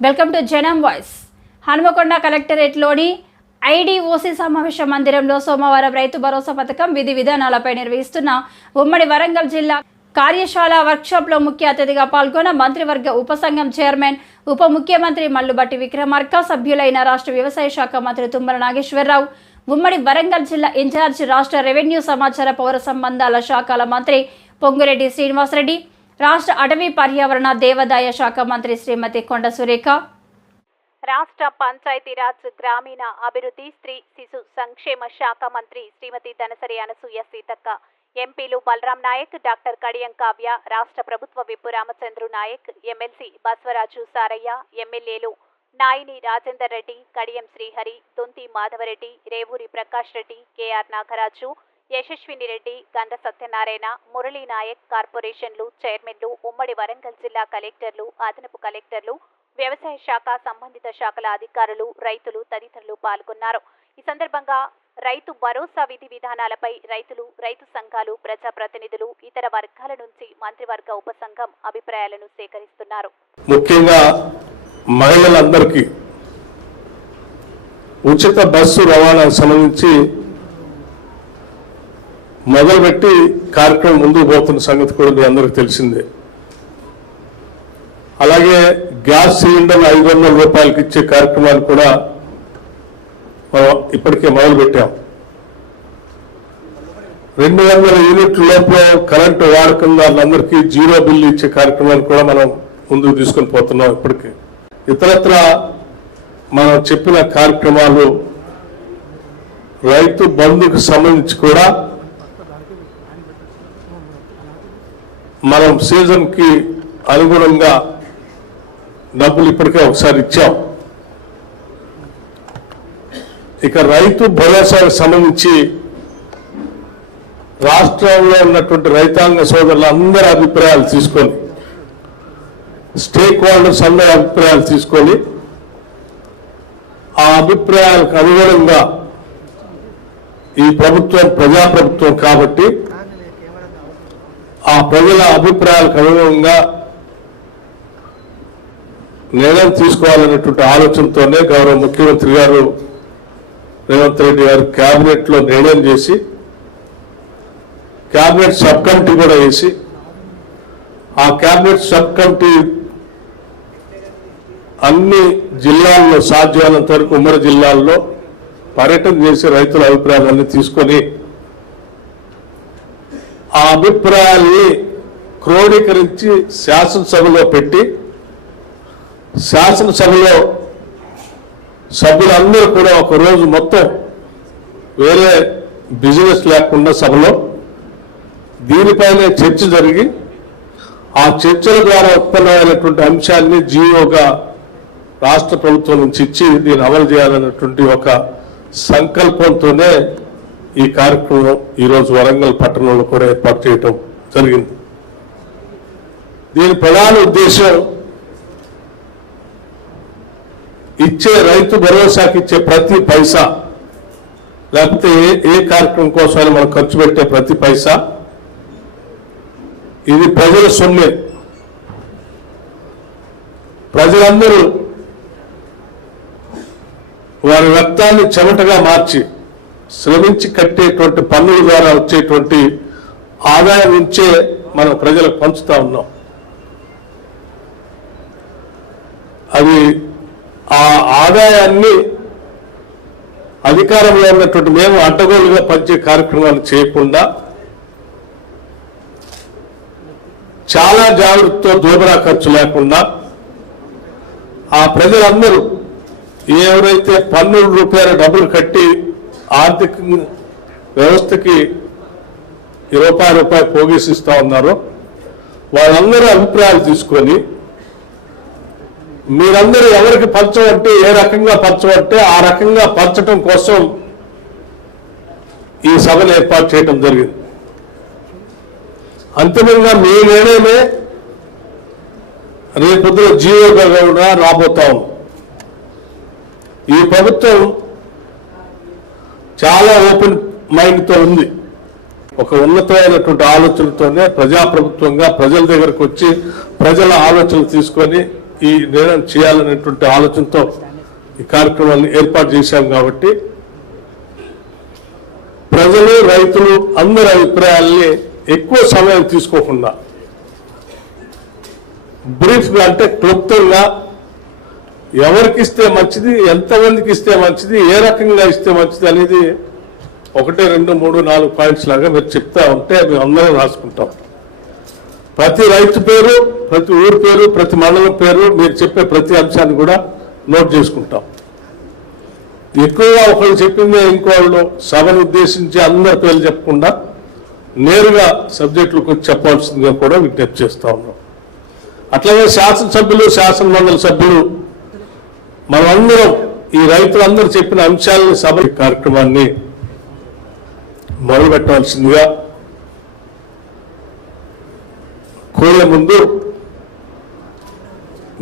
Welcome to Janam voice. Hanumakonda కలెక్టరేట్లోని IDOC సమావేశ మందిరంలో సోమవారం రైతు భరోసా పథకం విధి విధానాలపై నిర్వహిస్తున్న ఉమ్మడి వరంగల్ జిల్లా కార్యశాల వర్క్షాప్లో ముఖ్య అతిథిగా పాల్గొన్న మంత్రివర్గ ఉపసంఘం చైర్మన్ ఉప ముఖ్యమంత్రి మల్లుబట్టి విక్రమార్క సభ్యులైన రాష్ట్ర వ్యవసాయ శాఖ మంత్రి తుమ్మల నాగేశ్వరరావు ఉమ్మడి వరంగల్ జిల్లా ఇన్ఛార్జ్ రాష్ట్ర రెవెన్యూ సమాచార పౌర సంబంధాల శాఖల మంత్రి పొంగురెడ్డి శ్రీనివాసరెడ్డి రాష్ట్ర అటవీ పర్యావరణ దేవాదాయ శాఖ మంత్రి శ్రీమతి కొండ సురేఖ రాష్ట్ర పంచాయతీరాజ్ గ్రామీణ అభివృద్ధి స్త్రీ శిశు సంక్షేమ శాఖ మంత్రి శ్రీమతి ధనసరి అనసూయ సీతక్క ఎంపీలు బలరాం నాయక్ డాక్టర్ కడియం కావ్య రాష్ట్ర ప్రభుత్వ విప్పు రామచంద్రు నాయక్ ఎమ్మెల్సీ బస్వరాజు సారయ్య ఎమ్మెల్యేలు నాయిని రాజేందర్ రెడ్డి కడియం శ్రీహరి దొంతి మాధవరెడ్డి రేవూరి ప్రకాష్ రెడ్డి కేఆర్ నాగరాజు యశస్విని రెడ్డి గంధ సత్యనారాయణ మురళీ నాయక్ కార్పొరేషన్లు చైర్మన్లు ఉమ్మడి వరంగల్ జిల్లా కలెక్టర్లు అదనపు కలెక్టర్లు వ్యవసాయ శాఖ సంబంధిత శాఖల అధికారులు రైతులు తదితరులు పాల్గొన్నారు. ఈ సందర్భంగా రైతు భరోసా విధి విధానాలపై రైతులు రైతు సంఘాలు ప్రజాప్రతినిధులు ఇతర వర్గాల నుంచి మంత్రివర్గ ఉపసంఘం అభిప్రాయాలను సేకరిస్తున్నారు. ముఖ్యంగా మహిళలందరికీ ఉచిత బస్సు రవాణాకు సంబంధించి మొదలుపెట్టి కార్యక్రమం ముందుకు పోతున్న సంగతి కూడా మీ అందరికీ తెలిసిందే. అలాగే గ్యాస్ సిలిండర్ ఐదు వందల రూపాయలకి ఇచ్చే కార్యక్రమాన్ని కూడా మనం ఇప్పటికే మొదలుపెట్టాం. రెండు వందల యూనిట్ల లోపల కరెంటు వాడకం వాళ్ళందరికీ జీరో బిల్లు ఇచ్చే కార్యక్రమాన్ని కూడా మనం ముందుకు తీసుకొని పోతున్నాం ఇప్పటికే. ఇతరత్ర మనం చెప్పిన కార్యక్రమాలు రైతు బంధుకు సంబంధించి కూడా మనం సీజన్కి అనుగుణంగా డబ్బులు ఇప్పటికే ఒకసారి ఇచ్చాం. ఇక రైతు భరోసాకు సంబంధించి రాష్ట్రంలో ఉన్నటువంటి రైతాంగ సోదరులందరి అభిప్రాయాలు తీసుకొని స్టేక్ హోల్డర్స్ అందరి అభిప్రాయాలు తీసుకొని ఆ అభిప్రాయాలకు అనుగుణంగా ఈ ప్రభుత్వం ప్రజాప్రభుత్వం కాబట్టి ఆ ప్రజల అభిప్రాయాలకు అనుగుణంగా నిర్ణయం తీసుకోవాలనేటువంటి ఆలోచనతోనే గౌరవ ముఖ్యమంత్రి గారు రేవంత్ రెడ్డి గారు క్యాబినెట్లో నిర్ణయం చేసి క్యాబినెట్ సబ్ కమిటీ కూడా వేసి ఆ క్యాబినెట్ సబ్ కమిటీ అన్ని జిల్లాల్లో సాధ్యమైనంత వరకు ఉమ్మడి జిల్లాల్లో పర్యటన చేసి రైతుల అభిప్రాయాలన్నీ తీసుకొని ఆ అభిప్రాయాల్ని క్రోడీకరించి శాసనసభలో పెట్టి శాసనసభలో సభ్యులందరూ కూడా ఒక రోజు మొత్తం వేరే బిజినెస్ లేకుండా సభలో దీనిపైనే చర్చ జరిగి ఆ చర్చల ద్వారా ఉత్పన్నమైనటువంటి అంశాన్ని జీవోగా రాష్ట్ర ప్రభుత్వం నుంచి ఇచ్చి దీన్ని అమలు చేయాలన్నటువంటి ఒక సంకల్పంతోనే ఈ కార్యక్రమం ఈరోజు వరంగల్ పట్టణంలో కూడా ఏర్పాటు చేయటం జరిగింది. దీని ప్రధాన ఉద్దేశం ఇచ్చే రైతు భరోసాకి ఇచ్చే ప్రతి పైసా లేకపోతే ఏ ఏ కార్యక్రమం కోసం మనం ఖర్చు పెట్టే ప్రతి పైసా ఇది ప్రజల సొమ్మే. ప్రజలందరూ వారి రక్తాన్ని చెమటగా మార్చి శ్రమించి కట్టేటువంటి పన్నుల ద్వారా వచ్చేటువంటి ఆదాయం నుంచే మనం ప్రజలకు పంచుతా ఉన్నాం. అది ఆ ఆదాయాన్ని అధికారంలో ఉన్నటువంటి మేము అడ్డగోలుగా పంచే కార్యక్రమాలు చేయకుండా చాలా జాగ్రత్తతో దోబరా ఖర్చు లేకుండా ఆ ప్రజలందరూ ఎవరైతే పన్నుల రూపాయల డబ్బులు కట్టి ఆర్థిక వ్యవస్థకి ఇరవై రూపాయి పోగేసిస్తూ పోగేసిస్తా ఉన్నారో. వాళ్ళందరూ అభిప్రాయాలు తీసుకొని మీరందరూ ఎవరికి పరచబట్టి ఏ రకంగా పంచమంటే ఆ రకంగా పంచటం కోసం ఈ సభను ఏర్పాటు చేయడం జరిగింది. అంతిమంగా మీ నిర్ణయమే రేపొద్దున జీవోగా కూడా రాబోతా ఈ ప్రభుత్వం చాలా ఓపెన్ మైండ్తో ఉంది. ఒక ఉన్నతమైనటువంటి ఆలోచనతోనే ప్రజాప్రభుత్వంగా ప్రజల దగ్గరకు వచ్చి ప్రజల ఆలోచనలు తీసుకొని ఈ నిర్ణయం చేయాలనేటువంటి ఆలోచనతో ఈ కార్యక్రమాన్ని ఏర్పాటు చేశాం కాబట్టి ప్రజలు రైతులు అందరి అభిప్రాయాల్ని ఎక్కువ సమయం తీసుకోకుండా బ్రీఫ్గా అంటే క్లుప్తంగా ఎవరికి ఇస్తే మంచిది ఎంతమందికి ఇస్తే మంచిది ఏ రకంగా ఇస్తే మంచిది అనేది ఒకటి రెండు మూడు నాలుగు పాయింట్స్ లాగా మీరు చెప్తా ఉంటే మేము అందరం రాసుకుంటాం. ప్రతి రైతు పేరు ప్రతి ఊరు పేరు ప్రతి మండలం పేరు మీరు చెప్పే ప్రతి అంశాన్ని కూడా నోట్ చేసుకుంటాం. ఎక్కువగా ఒకళ్ళు చెప్పిందే ఇంకోళ్ళు సభను ఉద్దేశించి అందరి పేర్లు చెప్పకుండా నేరుగా సబ్జెక్టులకు వచ్చి చెప్పాల్సిందిగా కూడా విజ్ఞప్తి చేస్తా ఉన్నాం. అట్లాగే శాసనసభ్యులు శాసనమండలి సభ్యులు మనమందరం ఈ రైతులందరూ చెప్పిన అంశాలను సభ కార్యక్రమాన్ని మొదలుపెట్టవలసిందిగా కోరే ముందు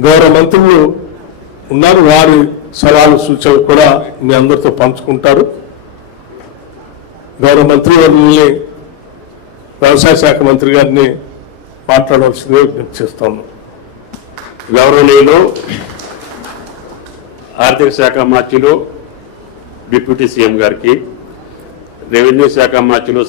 గౌరవ మంత్రులు ఉన్నారు. వారి సలహాలు సూచనలు కూడా మీ అందరితో పంచుకుంటారు. గౌరవ మంత్రి వారిని వ్యవసాయ శాఖ మంత్రి గారిని మాట్లాడవలసిందిగా విజ్ఞప్తి చేస్తాను గౌరవనీయులు ఆర్థిక శాఖ మార్చిలో డిప్యూటీ సీఎం గారికి రెవెన్యూ శాఖ మార్చిలో